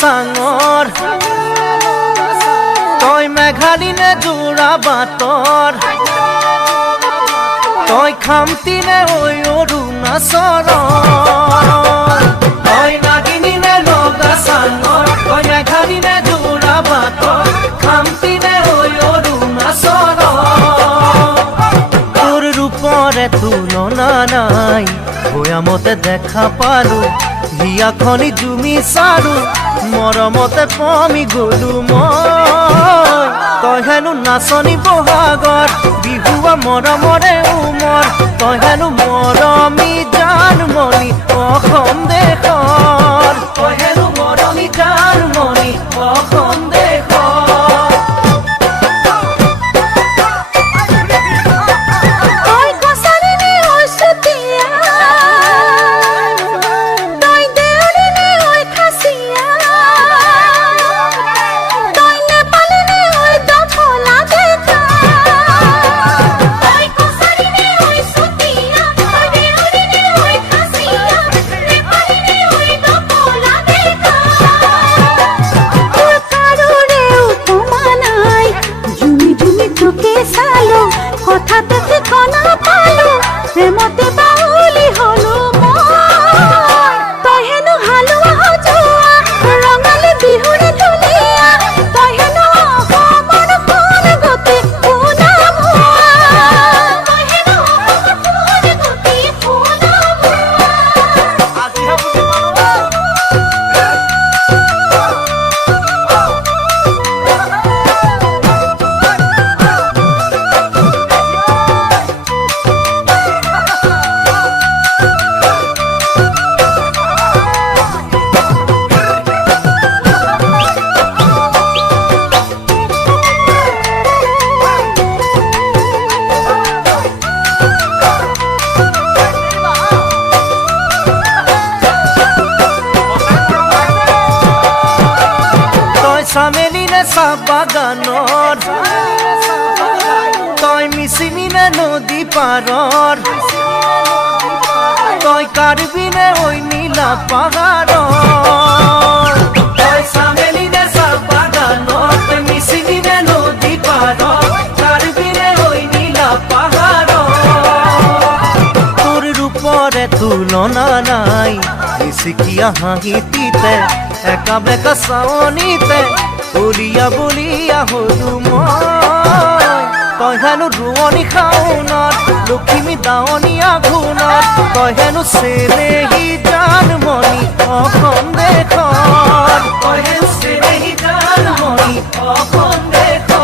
साङर तय मेघाली ने जोरा बाटर तय खामती ने अरुणाचल तय नागिनी ने नगा साङर तय मेघाली ने जोरा बाटर खामती ने अरुणाचल तोर रूपरे तुलना नाई भयामते देखा पालू हिया खनि जुमी सारू मरमते पमी गलू मैं तय हेनु नाचनी बहागर बिहुआ मरमरे उमर तय हेनु मरमी जानमणि अखम देशर तय हेनु मरमी जानमणि अखम देशर सामेली ने बागानर तय मिसिमी ने नदी पारर तय कार्बी ने नीला पहाड़ तय सामेली ने बागानर तय मिसिमी ने नदी पारर कार्बी ने नीला पहाड़ तोर रूपरे तुलना नाई मिसिकिया हाहितीते एका बेका सावनीते बलिया बलिया हलू मैं तय हेनु रुवनी खाउनात लक्ष्मी दावनी आघुनात तय हेनु सेनेही जानमणि अखम देशर तय हेनु सेनेही जानमणि अखम देशर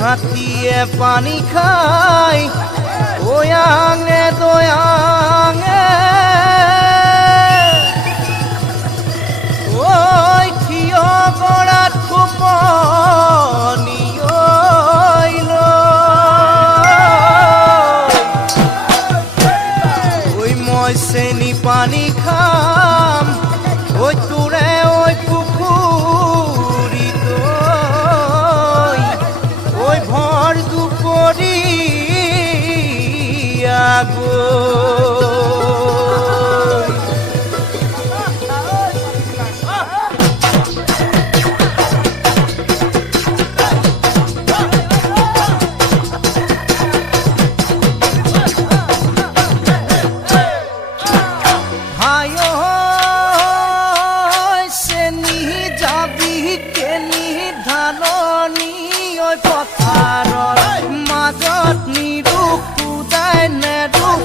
हाथीए पानी खाई ओयांगे दोयांगे ओई थियो गोड़ा পথাৰৰ মাজত নিৰুখ পূজাই নেৰুখ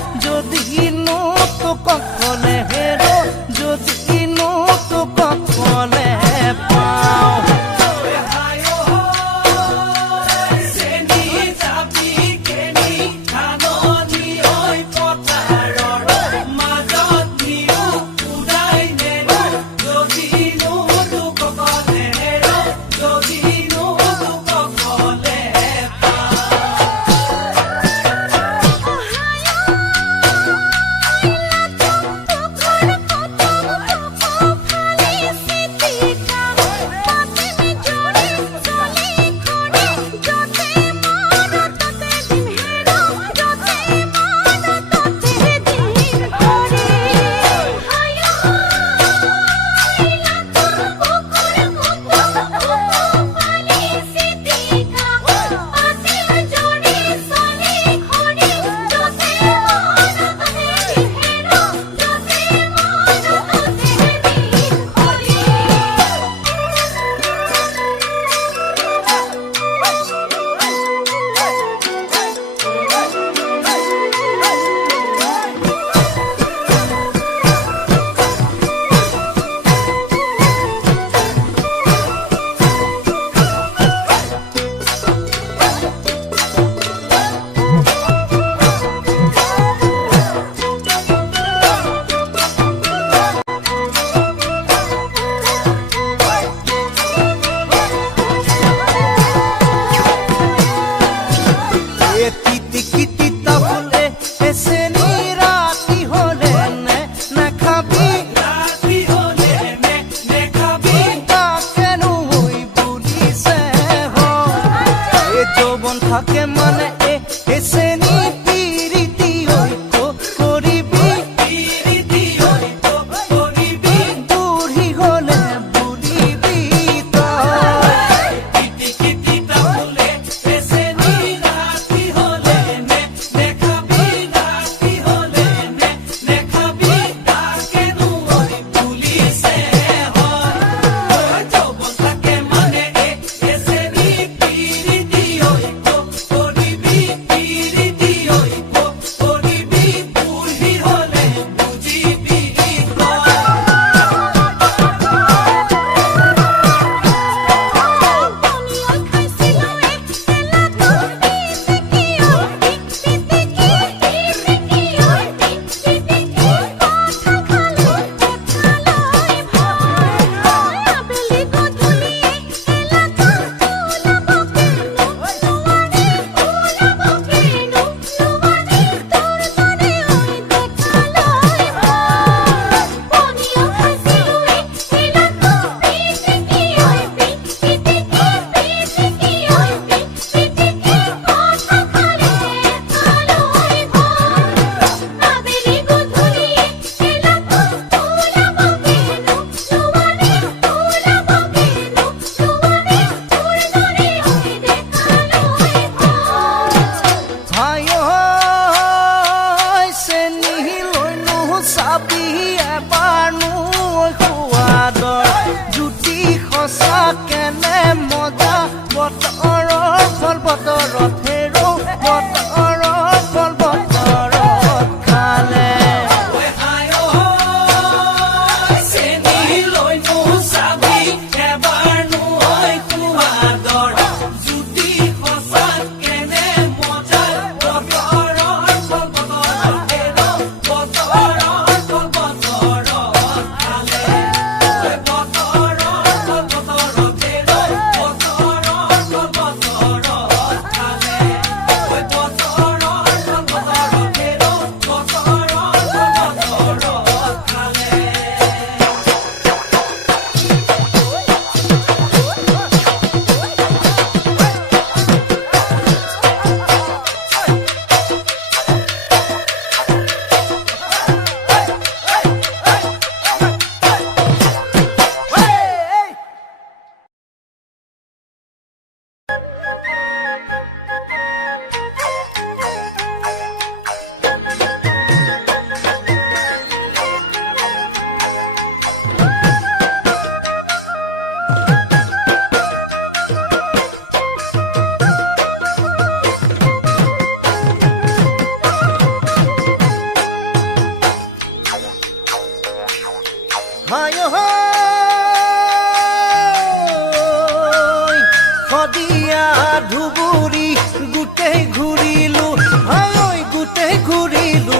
ধুবুৰী গোটেই ঘূৰিলো হাই ঐ গোটেই ঘূৰিলো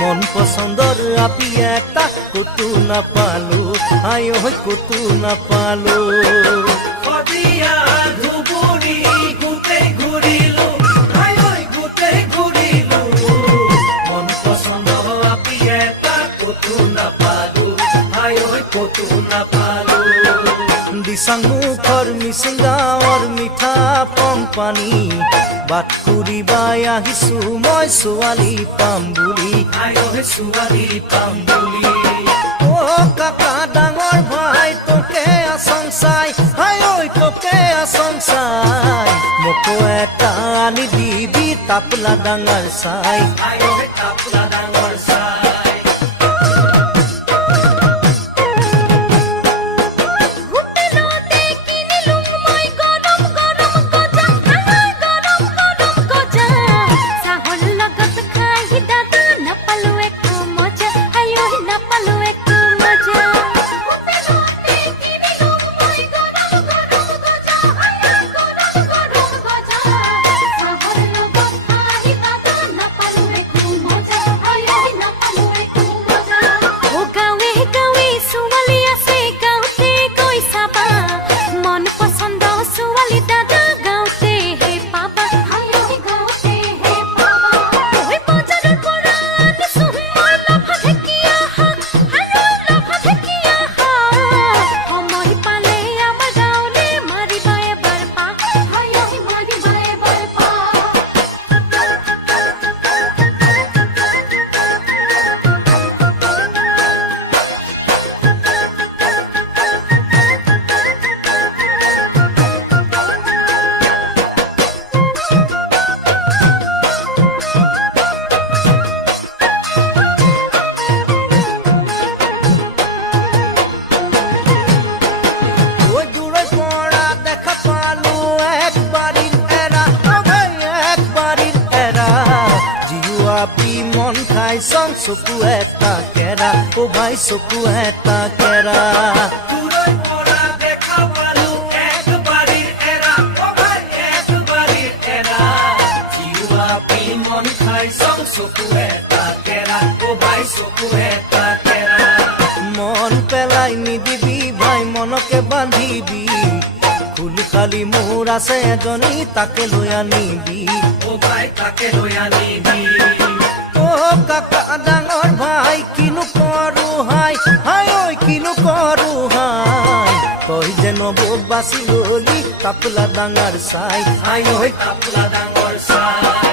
মন পছন্দৰ আপি এটা ক'তো নাপালো হাই ঐ ক'তো নাপালো শদিয়া ধুবুৰী গোটেই ঘূৰিলো হাই ঐ গোটেই ঘূৰিলো মন পছন্দৰ আপি এটা ক'তো নাপালো হাই ঐ ক'তো নাপালো দিচাং মুখৰ মিচিং গাঁৱৰ মিঠা পং পানী বাট ফুৰিবাই আহিছো মই ছোৱালী পাম বুলি ছোৱালী পাম বুলি অ কাকা ডাঙৰ ভাই তোকে আচং চাই হাই ঐ তোকে আচং চাই মোকো এটা আনি দিবি তাপলা ডাঙৰ চাই তাপলা ডাঙৰ চাই মন খাই চং চকু এটা কেৰা ও ভাই চকু এটা কেৰা দূৰৈ পৰা দেখা পালো একবাৰিৰ এৰা ও ভাই একবাৰিৰ এৰা জিউৱাপি মন খাই চং চকু এটা কেৰা ও ভাই চকু এটা কেৰা মন পেলাই নিদিবি ভাই মনকে বান্ধিবি খুলি খালি মোৰ আছে এজনী তাকে লৈ আনিবি ও ভাই তাকে লৈ আনিবি কাকা ডাঙৰ ভাই কিনো কৰো হাই হাই ঐ কিনো কৰো হাই তই যে নবত বাচি গলি তাপলা ডাঙৰ চাই হাই ঐ তাপলা ডাঙৰ চাই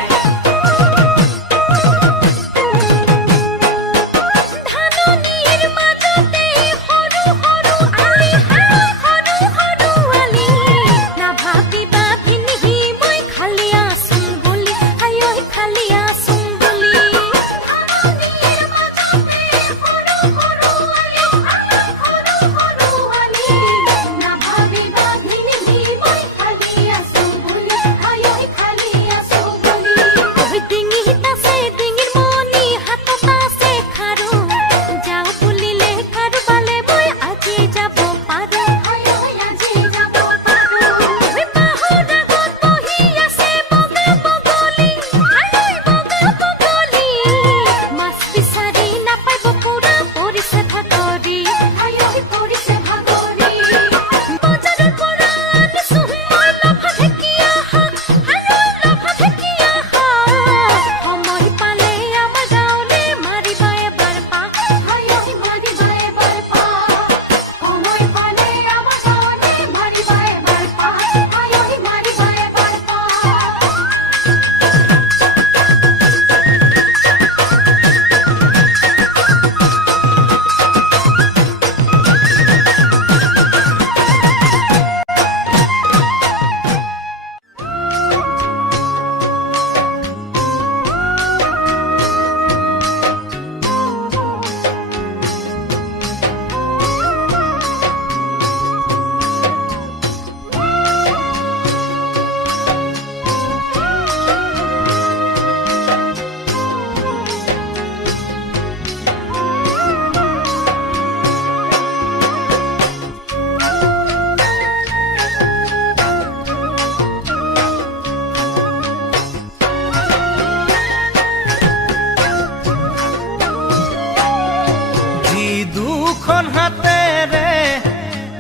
দুখন হাতেৰে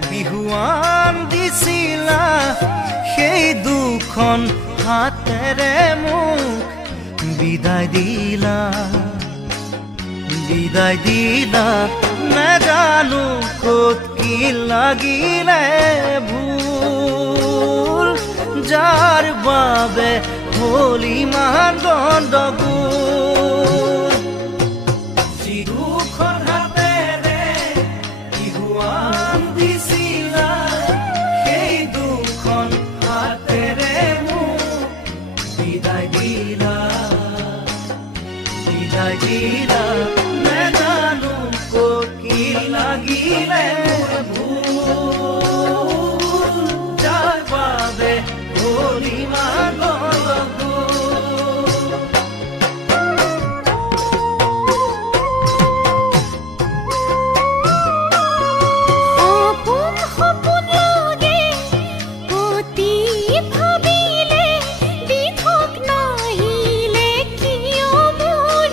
বিহুৱান দিছিলা সেই দুখন হাতেৰে মোক বিদায় দিলা নাজানো ক'ত কি লাগিলে ভুল যাৰ বাবে হ'ল ইমান গণ্ডগোল যি দুখন হাতেৰে বিহুৱান দিছিলা সেই দুখন হাতেৰে মোক বিদায় দিলা নাজানো ক'ত কি লাগিলে ভুল যাৰ বাবে হ'ল ইমান গণ্ডগোল সপোন লাগে অতি ভাবিলে দিঠক নাহিলে কিয় মোৰ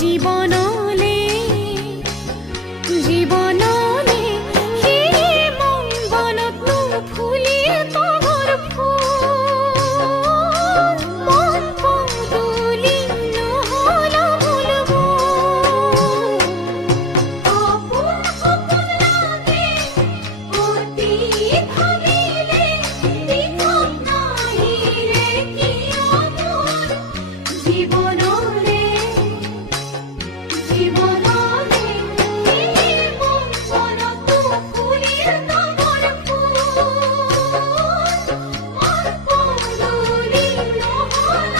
জীৱনলে সেই মন বনত নুফুলি তগৰ ফুল মন পদূলি নহ'ল মূল সপোন লাগে অতি ভাবিলে দিঠক নাহিলে কিয় মোৰ জীৱনলে সেই মন বনত নুফুলি তগৰ ফুল মন পদূলি নহ'ল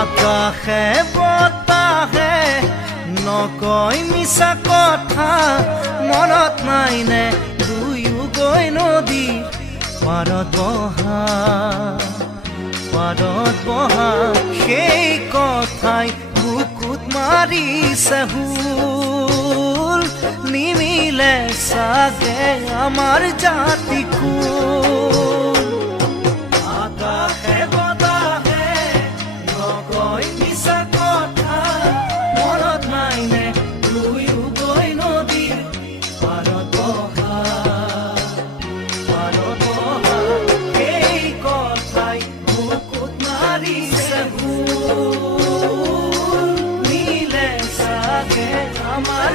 আকাশে বতাহে নকয় মিছা কথা মনত নাইনে দুয়ো গৈ নদী পাৰত বহা সেই কথাই বুকুত মাৰিছে হুল নিমিলে চাগে আমাৰ জাতিকুল আকাশে বতাহে নকয় মিছা কথা মনত নাইনে দুয়ো গৈ নদীৰ পাৰত বহা সেই কথাই বুকুত মাৰিছে হুল নিমিলে চাগে আমাৰ